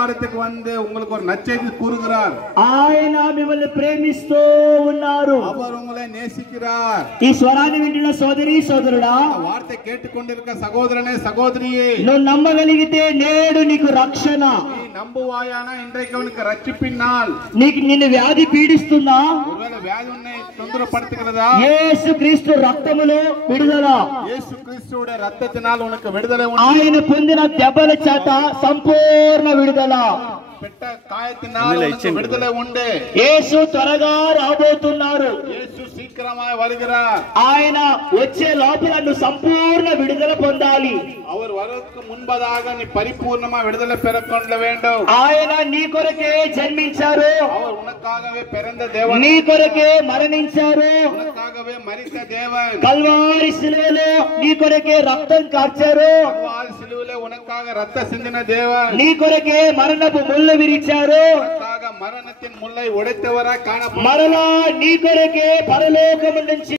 கூடாரத்துக்கு வந்து உங்களுக்கு ஒரு நற்செய்தி கூறுகிறார். ఆయన మిమ్మల్ని ప్రేమిస్తూ ఉన్నారు. அவர் உங்களை நேசிக்கிறார். ఈ స్వరాన్ని వింటున్న సోదరి సోదరుడా, వార్త కేట్టుకొండిరుక సహోదరనే సహోదరియే, నువ్వు నమ్మగలిగితే నేడు నీకు రక్షణ. நீ நம்புவாயானா இன்றைக்கு உனக்கு ரட்சிப்பினால். నిన్ను వ్యాధి పీడిస్తుందా? ஒருவேளை వ్యాధి உன்னை தொந்தரப்படுத்துகிறதா? యేసుక్రీస్తు రక్తములో విడుదల. యేసుక్రీస్తువుடைய రక్తத்தினால் உனக்கு విడుదల ఉంది. ఆయన పొందిన దెబ్బల చేత సంపూర్ణ విడుదల. పెట్ట గాయத்தினால் உனக்கு విడుదల ఉంది. యేసు త్వరగా రాబోతున్నారు. యేసు శీఘ్రమాய் வருகிறார். ఆయన వచ్చే లోపల నువ్వు సంపూర్ణ విడుదల పొందాలి. அவர் வருவதற்கு முன்பதாக நீ பரிபூர்ணமா விடுதலை பெறக்கொள்ள வேண்டும். ఆయన నీ కొరకే జన్మించారు. அவர் உனக்காகவே பிறந்த தேவன். నీ కొరకే మరణించారు. உனக்காகவே மரித்த தேவன். కల్వారి శిలువలో నీ కొరకే రక్తం కార్చారు. கல்வாரி சிலுவையிலே உனக்காக ரத்த சிந்தின தேவன். నీ కొరకే మరణపు ముళ్ళు విరిచారు. உனக்காக மரணத்தின் முள்ளை உடைத்தவராய் காணப்பட்டார். మరలా నీ కొరకే పరలోకము నుంచి